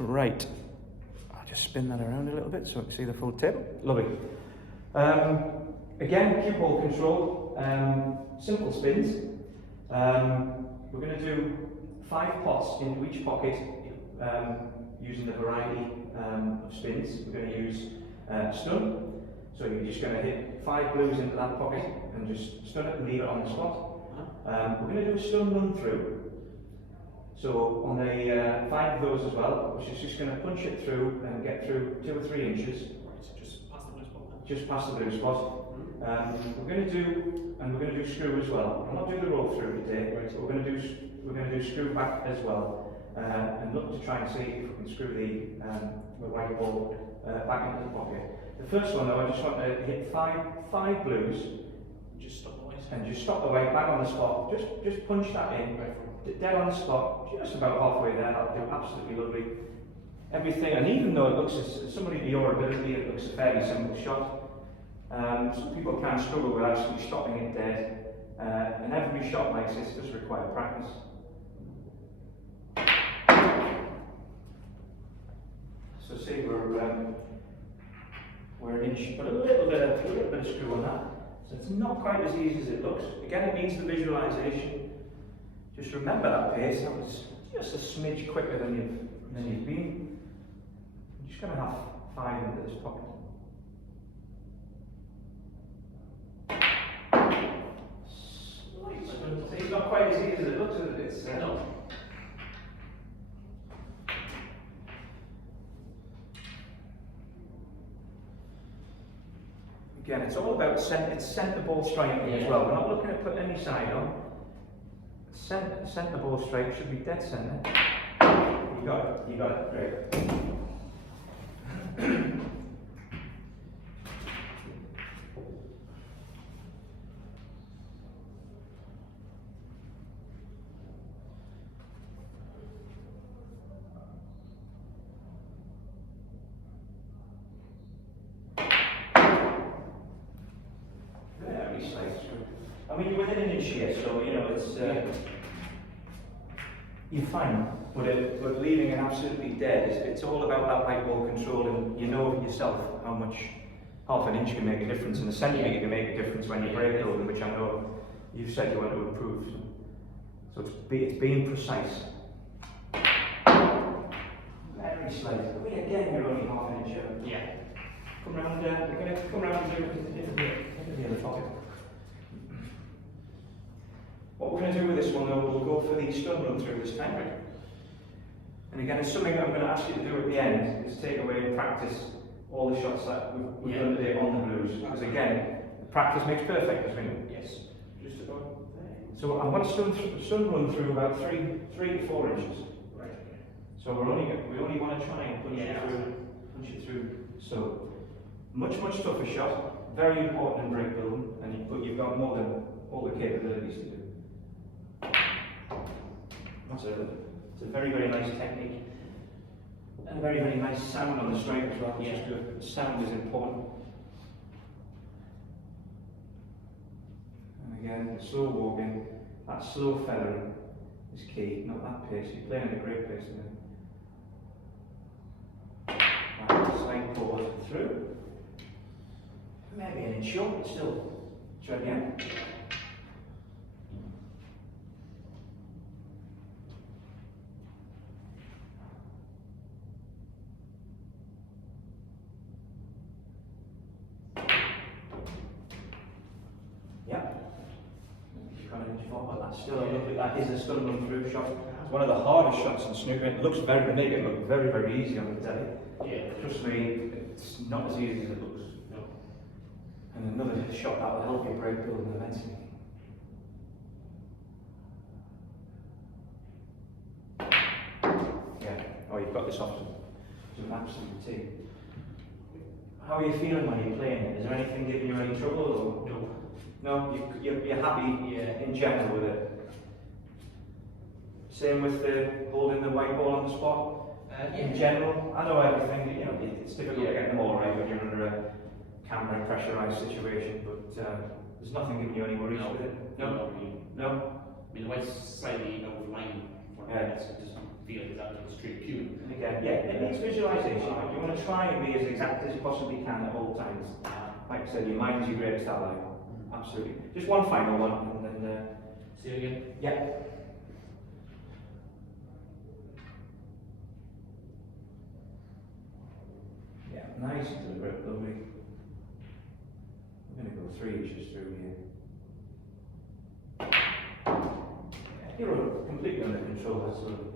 Right, I'll just spin that around a little bit so I can see the full table. Lovely. Again, cue ball control, simple spins. We're going to do 5 pots into each pocket using a variety of spins. We're going to use stun, so you're just going to hit 5 blues into that pocket and just stun it and leave it on the spot. We're going to do a stun run through. So on the 5 of those as well, which is just going to punch it through and get through 2 or 3 inches. Right, so just past the blue spot then? Just past the blue spot. We're going to do screw as well. I'm not doing the roll through today, right, so we're going to do screw back as well, and look to try and see if we can screw the white ball back into the pocket. The first one though, I just want to hit 5 blues. Just stop the white. And just stop the white, bang on the spot. Just punch that in. Right. Dead on the spot, just about halfway there. That'll do absolutely lovely. Everything, and even though it looks, as somebody of your ability, it looks a fairly simple shot. Some people can struggle with actually stopping it dead, and every shot like this does require practice. So see, we're an inch, but a little bit of screw on that. So it's not quite as easy as it looks. Again, it needs the visualization. Just remember that pace. That was just a smidge quicker than you've been. I'm just going to have 5 into this pocket. It's not quite as easy as it looks. It's no. Again, it's all about centre ball striking as well. We're not looking at putting any side on. Centre ball strike should be dead centre. You got it, great. Very slight. I mean, you're within an inch here, so you know it's. You're fine, but leaving it absolutely dead, it's all about that white ball control, and you know yourself how much half an inch can make a difference, and a centimetre can make a difference when you're break building, which I know you've said you want to improve. So it's being precise. Very slight. I mean, again, you're only half an inch out. Yeah. Come round, we're going to come round and do it into the other pocket. What we're going to do with this one though, we'll go for the stun run through this time. Right? And again, it's something that I'm going to ask you to do at the end, is take away and practice all the shots that we've done today on the blues. Because again, practice makes perfect, as we know. Yes. Just about there. So I'm going to stun run through about 3 to 4 inches. Right. So we only want to try and punch it through. So much tougher shot, very important in break building, but you've got more than all the capabilities to do. It's a very nice technique, and a very nice sound on the strike as well. Yeah. The sound is important. And again, the slow walking, that slow feathering is key, not that pace. You're playing at a great pace now. Right, slight pause through. Maybe an inch short, but still. Try again. Still, that is a stun run through shot. It's one of the hardest shots in snooker. It looks make it look very easy on the telly. Yeah. Trust me, it's not as easy as it looks. No. And another shot that will help you break building immensely. Yeah. Oh, you've got this off to an absolute tee. How are you feeling when you're playing it? Is there anything giving you any trouble? Or? No. No, you're happy in general with it. Same with holding the white ball on the spot. In general, I know everything. You know, it's difficult to get them all right when you're under a camera and pressurised situation. But there's nothing giving you any worries with it. No, not really. No. I mean, the white's slightly out of line for me, so it doesn't feel like it's out of the straight cue. again. Yeah, it needs visualization. You want to try and be as exact as you possibly can at all times. Like I said, your mind is your greatest ally. Absolutely. Just one final one, and then. See it again. Yeah. Yeah, nice and deliberate, lovely. I'm going to go 3 inches through here. You're completely under control, absolutely.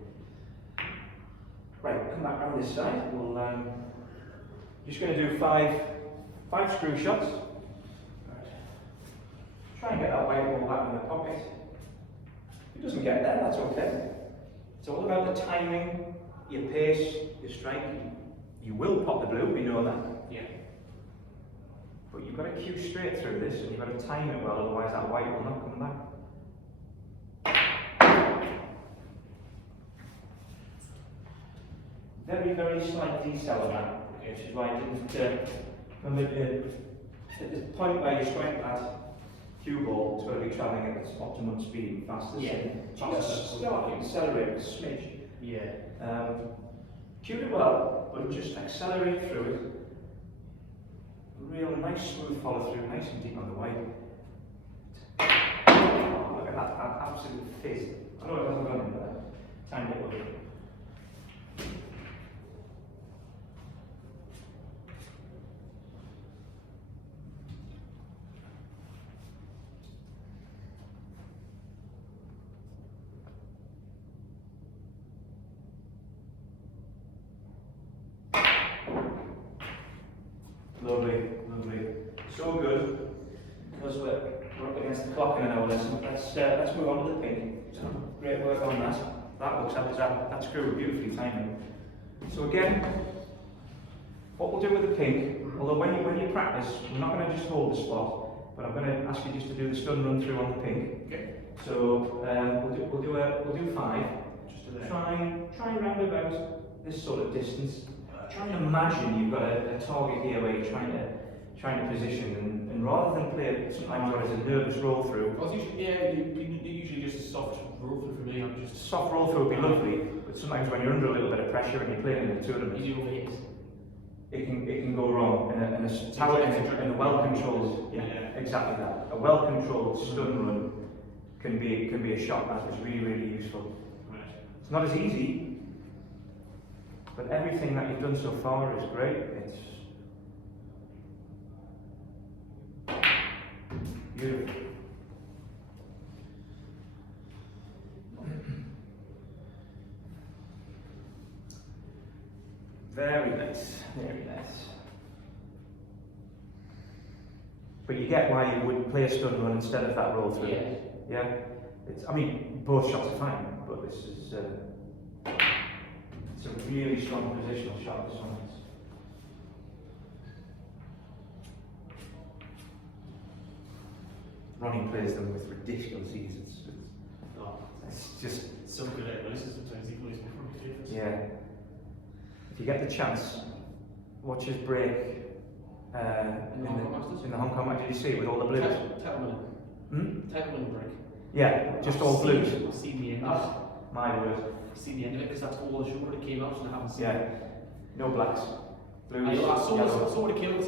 Right, come back around this side. We'll just going to do five screw shots. Try and get that white ball back in the pocket. If it doesn't get there, that's okay. It's all about the timing, your pace, your strike. You will pop the blue, we know that. Yeah. But you've got to cue straight through this, and you've got to time it well, otherwise that white will not come back. Very, very slight decel on that, which is why I didn't, at the point where you strike that cue ball, it's got to be travelling at its optimum speed, fastest. Yeah. Just start to accelerate a smidge. Yeah. Cue it well, but just accelerate through it. Real nice smooth follow through, nice and deep on the white. Oh, look at that absolute fizz. I know it hasn't gone in there. Timed it well. Lovely, lovely. So good. Because we're up against the clock in an hour lesson, let's move on to the pink. Great work on that. That looks up, that screw was beautifully timed. So again, what we'll do with the pink, although when you practice, we're not going to just hold the spot, but I'm going to ask you just to do the stun run through on the pink. Okay. So we'll do 5. Just to there. Try round about this sort of distance. Try and imagine you've got a target here where you're trying to position, and rather than play it sometimes where it's a nervous roll through. Well, usually just a soft roll through for me. I'm just Soft roll through would be lovely, but sometimes when you're under a little bit of pressure and you're playing in a tournament, easy over hits. it can go wrong. In a well-controlled, yeah, exactly that. A well-controlled stun run can be a shot that is really, really useful. Right. It's not as easy, but everything that you've done so far is great. It's beautiful. Very nice, very nice. But you get why you would play a stun run instead of that roll through. Yeah. Yeah. I mean, both shots are fine, but this is. It's a really strong positional shot, this one is. Ronnie plays them with ridiculous ease. It's just, So good at this. Sometimes he plays before me too. yeah. If you get the chance, watch his break In the Hong Kong Masters? in the Hong Kong Masters. Did you see it with all the blues? Title winning break. Yeah, just all blues. I've seen the end of it. Oh, my word. I've seen the end of it because that's all the show when it came out, and I haven't seen Yeah. it. No blacks. Blues. I saw yellow. what it came out, it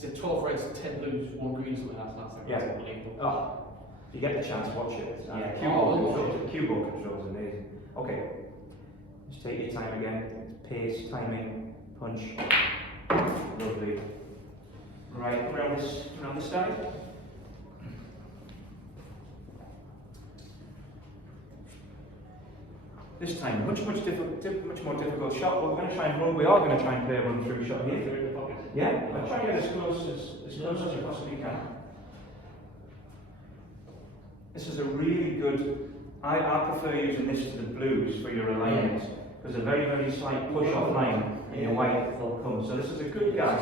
said 12 reds, 10 blues, 1 green, something like that. That's Yeah. unbelievable. Oh, if you get the chance, watch it. Yeah. Cue ball control is amazing. Okay, just take your time again. Pace, timing, punch. Lovely. Right, around this side. This time, much more difficult shot. We're going to try and run. We are going to try and play a run through shot here. They're in the pocket. Yeah, I'll try and get as close as you possibly can. This is a really good. I prefer using this to the blues for your alignment. There's a very, very slight push off line in your white full come. So this is a good guy.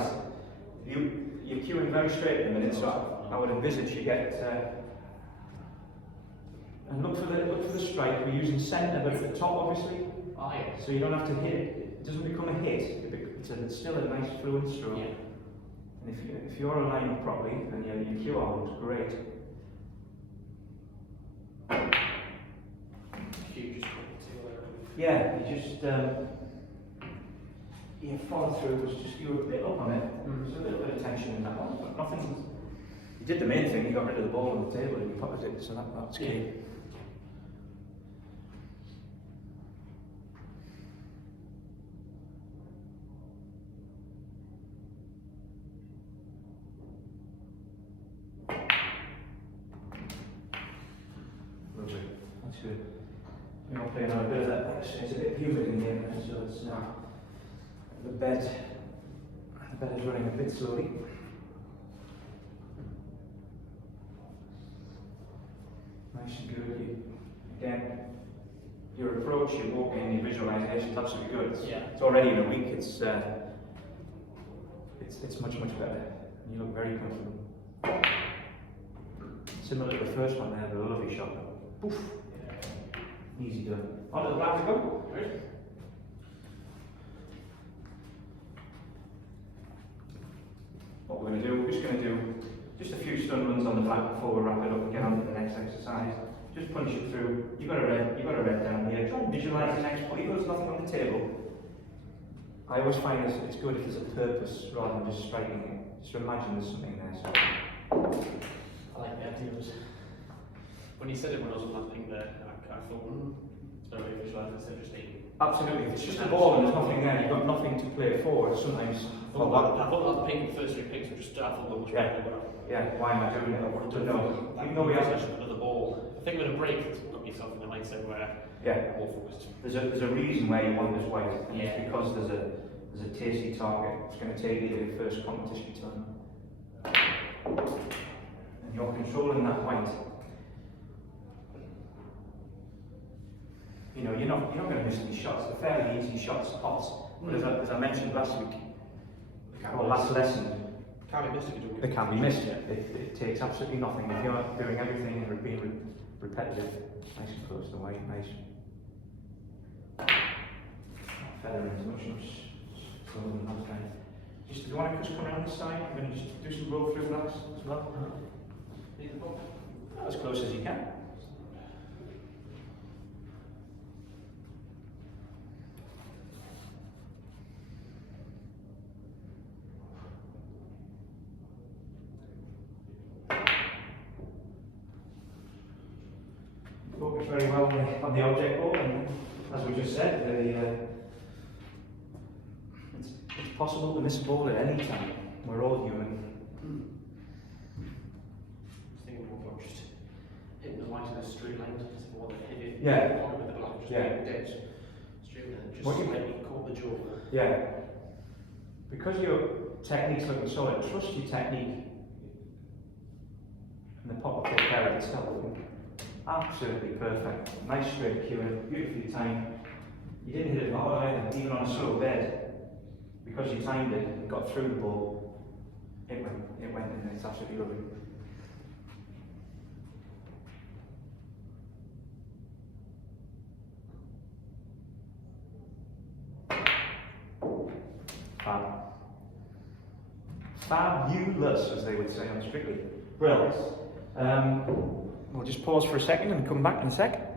You're cueing very straight in a minute, so I would envisage you get. And look for the strike. We're using centre, but at the top, obviously. Ah, yeah. So you don't have to hit it. It doesn't become a hit. It's still a nice fluid stroke. Yeah. And if you're aligned properly and your cue arm is great. Huge, just see what they're doing. Yeah, you just your follow through was just, you were a bit up on it. There was a little bit of tension in that one, but nothing. You did the main thing, you got rid of the ball on the table and you pocketed it, so that's key. Lovely, that's good. We're not playing on a bit of that, it's a bit humid in here, so it's the bed is running a bit slowly. Nice and good. Again, your approach, your walking, your visualization is absolutely good. It's already in a week. It's much better. You look very comfortable. Similar to the first one there, the lovely shot. Poof. Easy done. On to the black to go. Right. What we're just going to do just a few stun runs on the black before we wrap it up and get on to the next exercise. Just punch it through. You've got a red down here. Try and visualise the next point. Even though there's nothing on the table. I always find it's good if there's a purpose rather than just striking it. Just imagine there's something there. So. I like the ideas. When you said it when I was on that thing there, I thought, it's not really visualising, it's interesting. Absolutely. If it's just a ball and there's nothing there, you've got nothing to play for. Sometimes. I thought that pink, the first three picks were just, I thought that was right. Yeah, why am I doing it? But no, even though we have another ball. I think with a break, it's put yourself in a mindset where more focused. There's a reason why you want this white, and it's because there's a tasty target. It's going to take you to your first competition time, and you're controlling that white. You know, you're not going to miss these shots. They're fairly easy shots, pots. But as I mentioned last week, or last lesson. Can be missed if you do it. They can be missed. It takes absolutely nothing. If you're doing everything and being repetitive, nice and close to the white, nice. Feathering as much slower than last time. Just, do you want to just come around this side? I'm going to just do some roll through blacks as well. As close as you can. Focus very well on the object ball, and as we just said, it's possible to miss a ball at any time. We're all human. I was thinking more about just hitting the white in a straight line, just more than hit it. Yeah. With the black, just dead straight and just slightly caught the jaw. Yeah. Because your technique's looking solid, trust your technique, and the pot will take care of itself. Absolutely perfect. Nice straight cue and beautifully timed. You didn't hit it hard either, even on a slow bed. Because you timed it and got through the ball, it went in. It's absolutely lovely. Fabulous, as they would say on Strictly. Brilliant. We'll just pause for a second and come back in a sec.